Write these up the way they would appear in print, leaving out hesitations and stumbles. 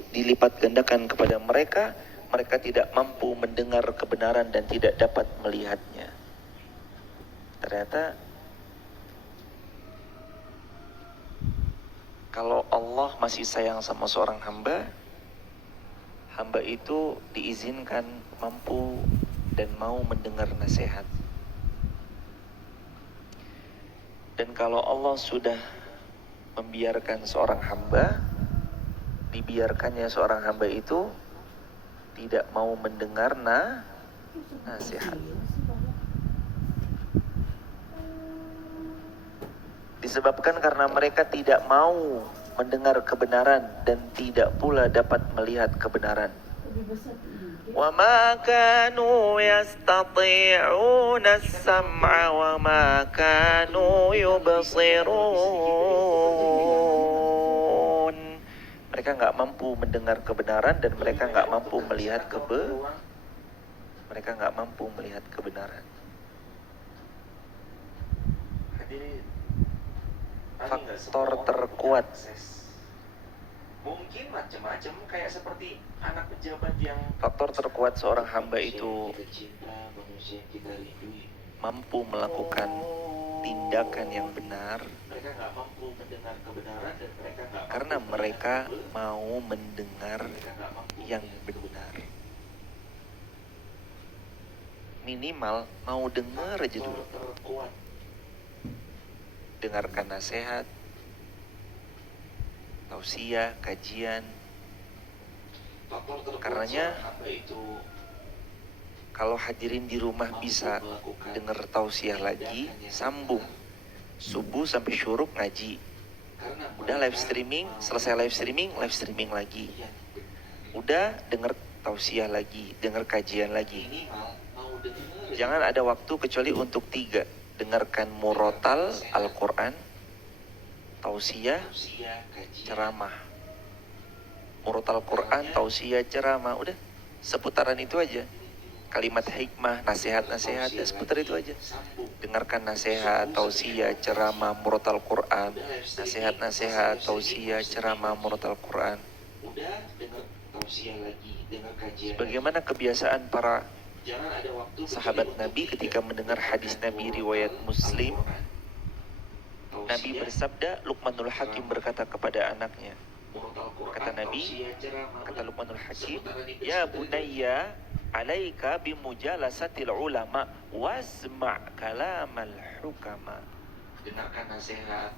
itu dilipat gandakan kepada mereka, mereka tidak mampu mendengar kebenaran dan tidak dapat melihatnya. Ternyata kalau Allah masih sayang sama seorang hamba, hamba itu diizinkan mampu dan mau mendengar nasihat. Dan kalau Allah sudah membiarkan seorang hamba, dibiarkannya seorang hamba itu tidak mau mendengar nasihat. Disebabkan karena mereka tidak mau mendengar kebenaran dan tidak pula dapat melihat kebenaran. Wa ma kanu yastati'una as-sam'a wa ma kanu yubsirun. Mereka nggak mampu mendengar kebenaran dan mereka nggak mampu melihat kebenaran. Faktor terkuat. Mungkin macam-macam kayak seperti anak pejabat yang faktor terkuat seorang hamba itu mampu melakukan tindakan yang benar karena mereka mau mendengar yang benar. Minimal mau dengar aja dulu. Dengarkan nasihat, tausiah, kajian. Karenanya kalau hadirin di rumah bisa dengar tausiah lagi, sambung subuh sampai syuruk ngaji. Udah live streaming, selesai live streaming lagi. Udah dengar tausiah lagi, dengar kajian lagi. Jangan ada waktu kecuali untuk 3. Dengarkan murotal Al-Quran, tausiah, ceramah. Murotal Quran, tausiah, ceramah, udah seputaran itu aja. Kalimat hikmah, nasihat-nasihat, seputar itu aja. Dengarkan nasihat, tausiah, ceramah, murotal Quran, nasihat-nasihat, tausiah, ceramah, murotal Quran. Bagaimana kebiasaan para sahabat Nabi ketika mendengar hadis Nabi riwayat Muslim? Nabi bersabda, Luqmanul Hakim berkata kepada anaknya, kata Nabi, kata Luqmanul Hakim, ya bunayya alaika bimujalasatil ulama wasma' kalamal hukama. Dengarkan nasihat,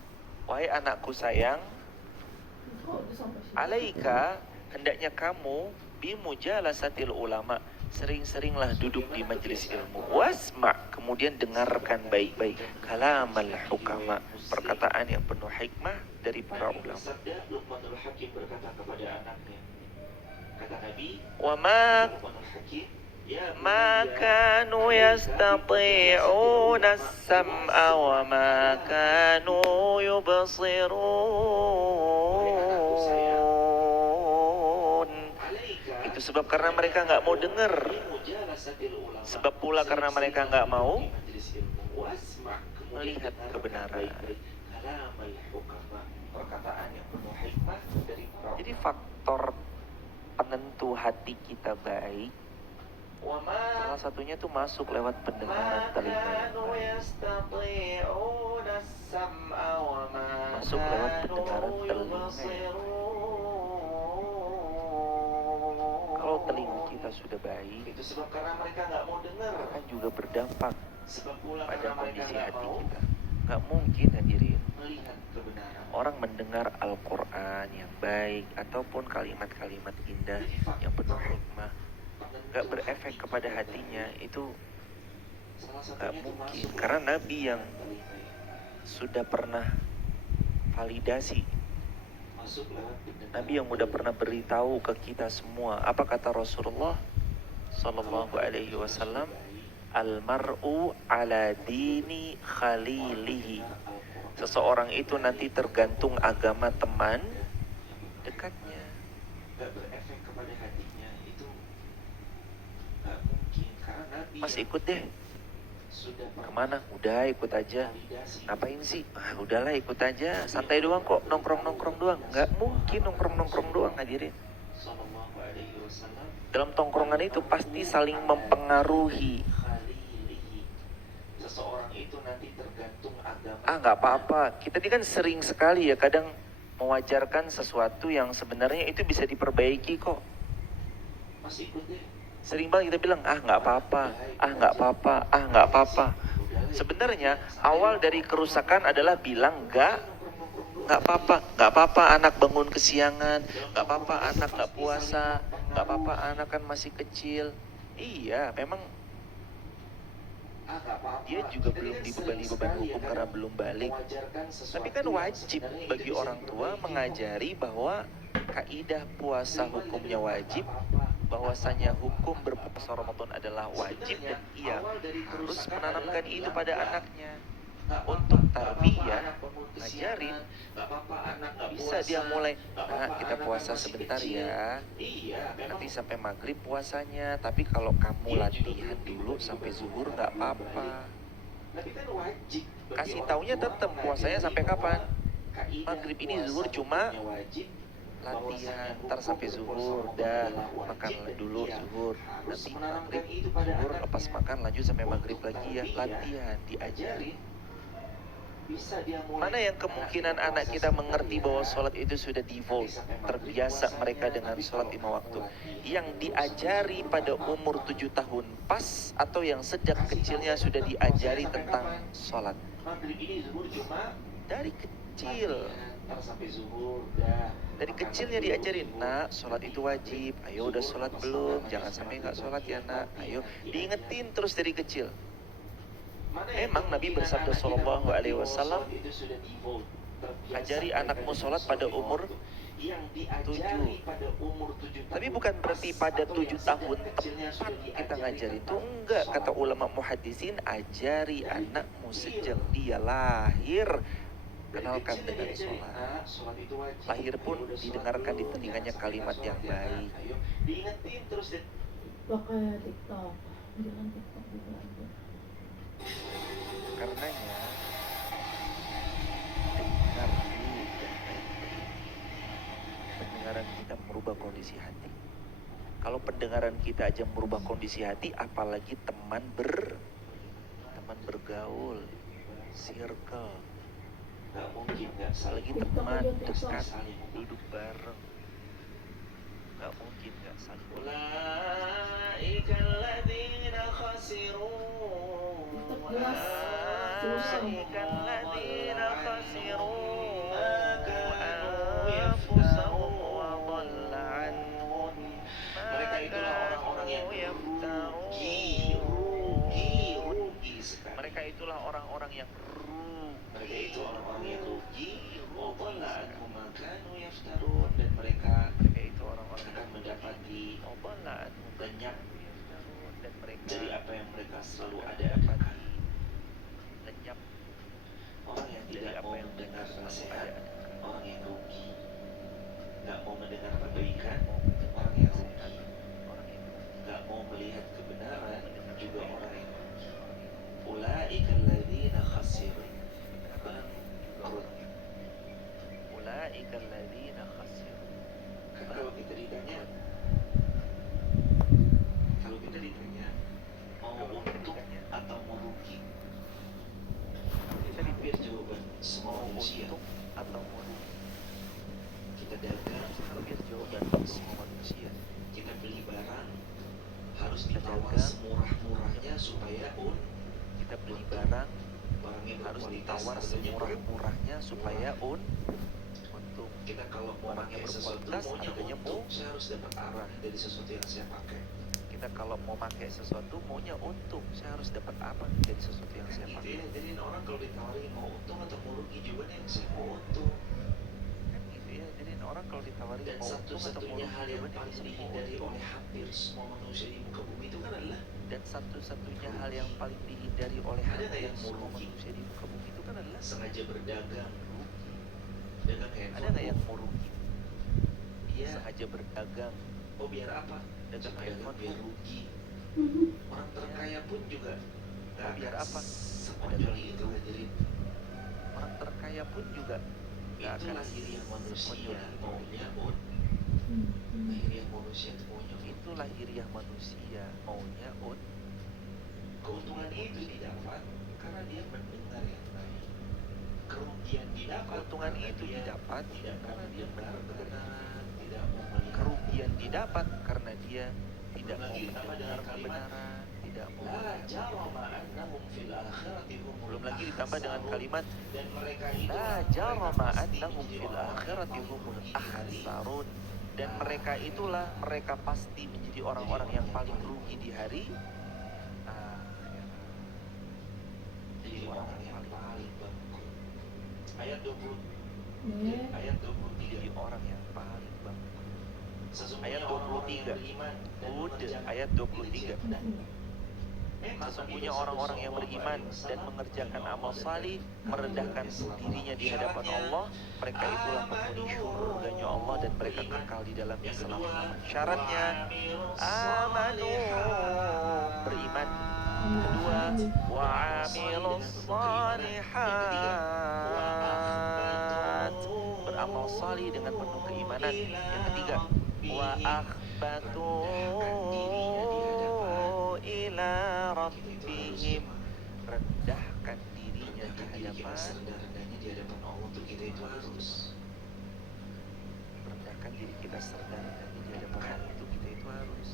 wahai anakku sayang, alaika, hendaknya kamu bimujalasatil ulama, sering-seringlah duduk di majelis ilmu. Wasma', kemudian dengarkan baik-baik kalamal hukama, perkataan yang penuh hikmah dari para ulama. Luqmanul Hakim berkata kepada anaknya, kata Nabi, wa ma kanu yastati'una as-sam'a wa ma kanu yubsirun. Itu sebab karena mereka nggak mau dengar. Sebab pula karena mereka nggak mau melihat kebenaran. Jadi faktor penentu hati kita baik, salah satunya tuh masuk lewat pendengaran telinga yang baik. Masuk lewat pendengaran telinga yang baik. Kalau telinga kita sudah baik, itu sebab karena mereka nggak mau dengar, akan juga berdampak pada kondisi hati kita. Nggak mungkin hadirin orang mendengar Al-Quran yang baik ataupun kalimat-kalimat indah yang penuh hikmah gak berefek kepada hatinya, itu gak mungkin. Karena Nabi yang sudah pernah validasi, Nabi yang udah pernah beritahu ke kita semua, apa kata Rasulullah Sallallahu Alaihi Wasallam, Al-mar'u ala dini khalilihi. Seseorang itu nanti tergantung agama teman dekatnya. Gak berefek kepada hatinya, itu gak mungkin. Karena Nabi, Mas ikut deh. Kemana? Udah ikut aja. Ngapain sih? Udahlah ikut aja. Santai doang kok, nongkrong-nongkrong doang. Gak mungkin nongkrong-nongkrong doang hadirin. Sallallahu Alaihi Wasallam Dalam tongkrongan itu pasti saling mempengaruhi. khalilihi. Seseorang itu nanti tergantung agama. Nggak apa-apa. Kita ini kan sering sekali ya kadang mewajarkan sesuatu yang sebenarnya itu bisa diperbaiki kok. Masih ikut deh. Sering banget kita bilang, nggak apa-apa, nggak apa-apa, nggak apa-apa. Sebenarnya awal dari kerusakan adalah bilang nggak apa-apa anak bangun kesiangan, nggak apa-apa anak nggak puasa, nggak apa-apa anak kan masih kecil. Iya, memang dia juga belum dibebani beban hukum karena belum balik. Tapi kan wajib bagi orang tua mengajari bahwa kaidah puasa hukumnya wajib, bahwasanya hukum berpuasa Ramadan adalah wajib dan ia harus menanamkan itu pada anaknya. Untuk tarbiyah, ngajarin, bisa dia mulai, kita puasa sebentar ya, nanti sampai maghrib puasanya, tapi kalau kamu latihan dulu sampai zuhur nggak apa-apa. Kasih taunya tetap puasanya sampai kapan? Maghrib ini zuhur cuma latihan, ntar sampai zuhur, dah makan dulu zuhur, nanti maghrib zuhur lepas makan lanjut sampai maghrib lagi ya, latihan, diajari. Mana yang kemungkinan anak kita mengerti bahwa sholat itu sudah default, terbiasa mereka dengan sholat 5 waktu, yang diajari pada umur 7 tahun pas, atau yang sejak kecilnya sudah diajari tentang sholat dari kecil. Dari kecilnya diajarin, nak, sholat itu wajib, ayo udah sholat belum, jangan sampai nggak sholat ya nak, ayo, diingetin terus dari kecil. Memang Nabi bersabda Sallallahu Alaihi Wasallam, ajari anakmu sholat pada umur 7. Tapi bukan berarti pada 7 tahun tepat kita ngajarin itu, enggak. Kata ulama muhaddisin, ajari anakmu sejak dia lahir, kenalkan dengan sholat. Lahir pun didengarkan di telinganya kalimat yang baik. Pakai TikTok, jangan TikTok juga aja. Karenanya dengar dulu dan baik-baik. Pendengaran kita merubah kondisi hati. Kalau pendengaran kita aja merubah kondisi hati, apalagi teman bergaul, circle. Apalagi teman dekat, duduk bareng. Gak mungkin gak saling. Ulaika alladzina khasiru. Ulaika alladzina khasiru anfusahum wa dhalla anhum. Mereka itulah orang-orang yang rugi. Mereka itulah orang-orang yang Mereka itu orang-orang yang rugi. Dan mereka itu orang-orang akan mendapati lenyap dari apa yang mereka selalu ada. lenyap Orang yang tidak mau mendengar nasihat, orang yang rugi. Nggak mau mendengar kebaikan, orang yang rugi. Nggak mau melihat kebenaran, juga orang yang rugi. Ulaika alladzina khasiru. Ulaika alladzina khasiru. Kalau kita ditanya, mau untung atau mau rugi, hampir jawaban semua manusia. Atau mau Kita dagang, hampir jawaban semua manusia. kita beli barang, harus ditawar semurah-murahnya supaya Kita beli barang barangnya harus berkualitas, ditawar harganya semurah-murahnya supaya untung. Kita kalau mau Barangnya pakai sesuatu berkualitas, maunya harganya untung, saya harus dapat arah dari sesuatu yang saya pakai. Kita kalau mau pakai sesuatu maunya untung, saya harus dapat apa dari sesuatu yang saya Gitu pakai. ya, jadi orang kalau ditawarin mau untung atau mau rugi, jawabannya yang saya mau untung. Kan gitu ya, jadi orang kalau ditawarin Dan mau untung atau mau satu-satunya rugi, hal yang jawabannya paling bisa mau dihindari untung. oleh hampir semua manusia di muka bumi itu kan adalah Dan satu-satunya hal yang paling dihindari oleh Ada nggak hampir yang semua mau rugi? manusia di muka bumi itu kan adalah sengaja berdagang, dagang handphone. ada nggak yang mau rugi? Iya. Sengaja berdagang, Oh biar apa? dagang Dagang handphone biar rugi. Orang terkaya pun juga nggak biar akan apa? sekonyol itu ngajarin. Orang terkaya pun juga nggak akan Itu lahiriah manusia sekonyol itu. maunya Hmm. lahiriah manusia itu maunya Itu lahiriah manusia, maunya keuntungan itu didapat karena dia mendengar yang baik. Kerugian didapat keuntungan karena itu dia didapat tidak mau karena dia mendengar mendengar. kebenaran, tidak mau melihat. Kerugian didapat karena dia tidak mau Lagi ditambah dengan mendengar kalimat, kebenaran, tidak mau La melihat. jarama annahum fil akhirati humul Belum lagi ditambah dengan akhsarun. kalimat Dan mereka itu la jarama annahum fil akhirati humul akhsarun. Dan mereka itulah mereka pasti menjadi orang-orang yang paling rugi di hari akhirat. jadi orang yang paling bangkrut. Ayat 20 Ya. ayat Jadi 23. orang yang paling bangkrut. Sesungguhnya Ayat orang-orang yang 23. beriman dan Hud mengerjakan ayat 23. Sesungguhnya orang-orang yang beriman dan mengerjakan amal salih, merendahkan dirinya di hadapan Allah, mereka itulah penghuni surganya Allah dan mereka kekal di dalamnya selama-lamanya. Syaratnya amanu, beriman. Kedua, wa amilus salihat, beramal salih dengan penuh keimanan. Yang ketiga, wa akhbatu ila rabbihim, rendahkan dirinya di hadapan, serendah-rendahnya di hadapan Allah. Untuk kita itu harus rendahkan diri kita serendah-rendahnya di hadapan Allah. Itu kita itu harus,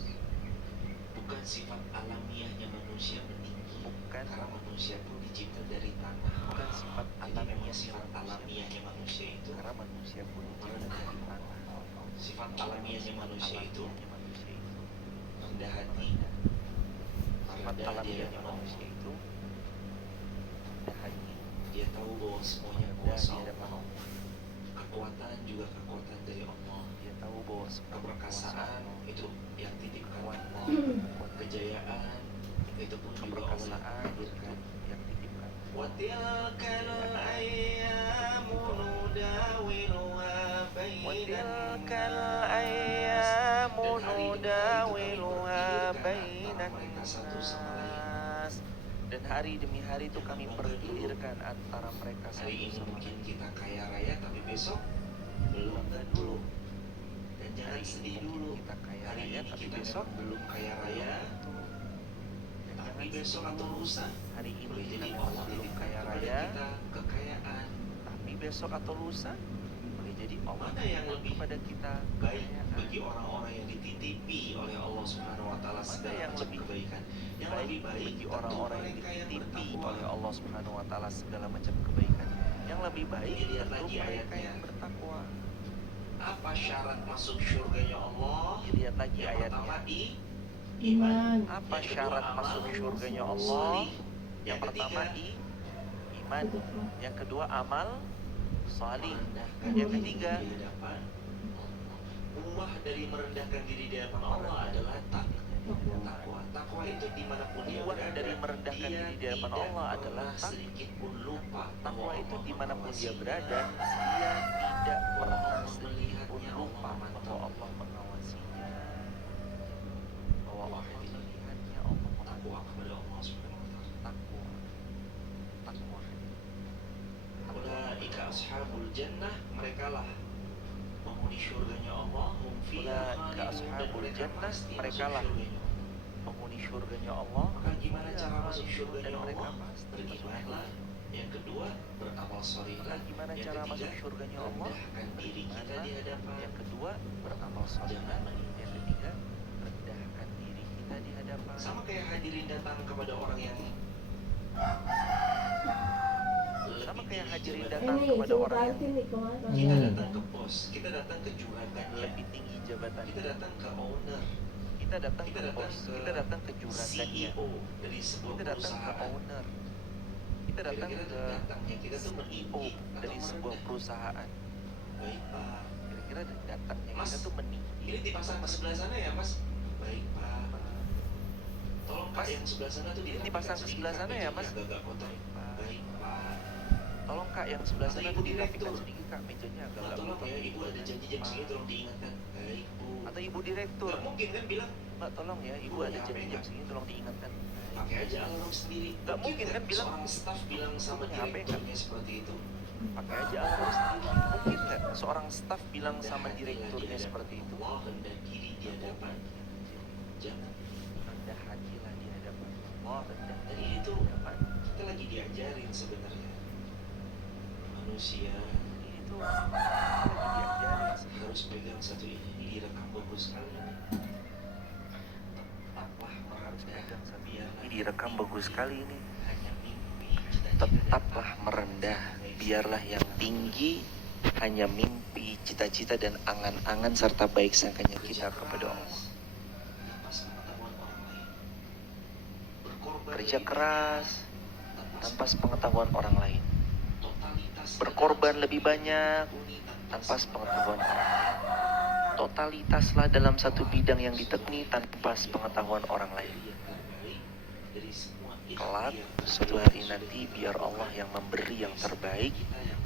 bukan sifat alamiahnya manusia meninggi, bukan karena manusia pun dicipta dari tanah. bukan sifat Jadi memang alamiahnya sifat manusia, alamiahnya manusia itu, karena manusia pun dicipta dari tanah. sifat alamiahnya manusia itu Alamiahnya manusia itu rendah hati. sifat Rendah dia alamiahnya hadapan manusia Allah. itu rendah hati, Dia tahu bahwa semuanya rendah kuasa di hadapan Allah. Allah. Kekuatan juga kekuatan dari Allah. Dia tahu bahwa semua Keperkasaan itu yang titipkan Allah. Kejayaan itu pun juga Allah yang keperkasaan takdirkan. yang titipkan. Watilkal ayyamu nudawiluha Watilkal ayyamu nudawiluha bainan nas. Dan hari demi hari itu kami pergilirkan antara mereka Hari satu ini sama mungkin lain. kita kaya raya, tapi besok belum tentu. Dan jangan Hari ini sedih mungkin dulu. kita kaya Hari raya, ini tapi kita besok memang belum kaya raya, Dan tapi jangan besok sedih atau dulu. lusa Hari ini boleh kita jadi memang Allah belum titipkan kaya kepada raya, kita kekayaan. tapi besok atau lusa boleh jadi Allah Mana yang lebih kepada kita baik kekayaan. bagi orang-orang yang dititipi oleh Allah Subhanahu wa taala Mana segala yang macam lebih kebaikan. Yang baik lebih baik bagi tentu orang-orang yang mereka yang dititipi bertakwa. oleh Allah Subhanahu wa taala segala macam kebaikan. Yang lebih baik Dilihat tentu lagi mereka ayatnya. yang bertakwa. Apa syarat masuk surganya Allah? Dilihat lagi Yang ayatnya. pertama Iman. Apa Yang kedua, syarat amal masuk surganya Allah? solih. Yang pertama iman, yang kedua amal salih, merendahkan yang diri ketiga di hadapan Allah. Buah dari merendahkan diri di hadapan Allah adalah takwa. Takwa itu dimanapun dia buah berada, dari merendahkan dia diri di hadapan tidak Allah adalah pernah sedikit pun lupa takwa itu Allah dimanapun dia mengawasi. berada, dia tidak pernah Allah sedikit pun melihatnya, lupa Allah memantau. bahwa Allah mengawasinya, bahwa Allah Itu melihatnya, Allah takwa memantau. kepada Allah Subhanahu wa taala. Takwa, takwa. Ulaika ashabul jannah, merekalah penghuni surganya Allah. Hum fiha Ulaika khalidun, dan ashabul mereka jannah, pasti masuk merekalah surganya Allah. penghuni surganya Allah. Maka gimana Iya, cara masuk surganya dan mereka Allah? pasti masuk Berimanlah. surganya. Yang kedua, beramal solehlah. Gimana Yang cara ketiga, masuk surganya Allah? rendahkan diri kita di hadapan. Yang kedua, beramal soleh. Jangan meninggi. Yang ketiga, rendahkan diri kita di hadapan. Sama kayak hadirin datang kepada orang yang Sama kayak tinggi hadirin jabatan. datang Ini kepada orang yang sini kemana? Kita datang ke bos, kita datang ke juragannya, lebih tinggi jabatan. kita datang ke owner, Kita datang kita ke datang bos, ke kita datang ke juragannya, CEO dari sebuah kita datang ke perusahaan. owner, kita datang Kira-kira ke datangnya kita tuh CEO meninggi dari atau sebuah merendah? perusahaan. Baik pak, Kira-kira datangnya Mas, kita tuh meninggi. ini dipasang ke sebelah sana ya mas? Baik pak, tolong kak Mas, yang sebelah sana tuh ini dirapikan dipasang ke sedikit, sebelah Kak, sana ya, mejanya Mas? agak kotor. Pak. Baik pak. Tolong kak yang sebelah Atau sana ibu tuh dirapikan direktur. sedikit kak, mejanya agak Nah, tolong ya ibu ada janji jam segini tolong diingatkan. Baik bu. Atau ibu direktur, Gak mungkin kan bilang mbak tolong ya, ibu Bu, ada ada janji HP jam nggak? segini tolong diingatkan. pakai aja alarm sendiri. Nggak mungkin kan bilang, seorang staff bilang sama punya HP nggak? direkturnya seperti itu. Pakai aja alarm sendiri. Mungkin nggak seorang staf bilang sama Rendah hatilah direkturnya di hadapan seperti itu? Allah, rendah diri di hadapan manusia itu lagi diajarin harus pegang satu ini direkam bagus sekali. Tetaplah harus merendah, pegang satu biarlah ini direkam bagus sekali ini. hanya mimpi, cita-cita Tetaplah merendah, biarlah yang tinggi hanya mimpi, cita-cita dan angan-angan serta baik sangkanya kita kepada Allah. tanpa sepengetahuan orang lain. Berkorban Kerja lebih keras banyak tanpa sepengetahuan orang lain. totalitas Berkorban lebih banyak tanpa sepengetahuan orang lain. Totalitaslah dalam satu bidang yang ditekuni tanpa sepengetahuan orang lain. Kelak suatu hari nanti biar Allah yang memberi yang terbaik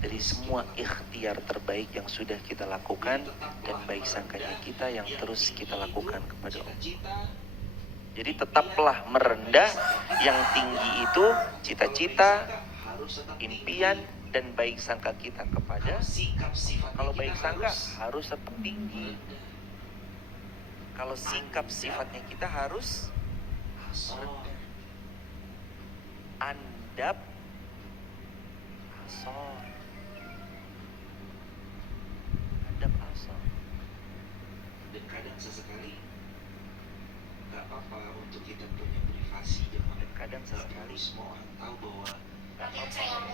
dari semua ikhtiar terbaik yang sudah kita lakukan dan baik sangkanya kita yang terus kita lakukan kepada Allah. Jadi tetaplah merendah, yang tinggi itu cita-cita, impian dan baik sangka kita kepada. Kalau baik sangka harus tetap tinggi. Kalau sikap sifatnya kita harus rendah. Andap asor. Andap asor. Dan kadang sesekali nggak apa-apa untuk kita punya privasi, jangan Dan kadang nggak sesekali perlu semua orang tahu bahwa nggak apa-apa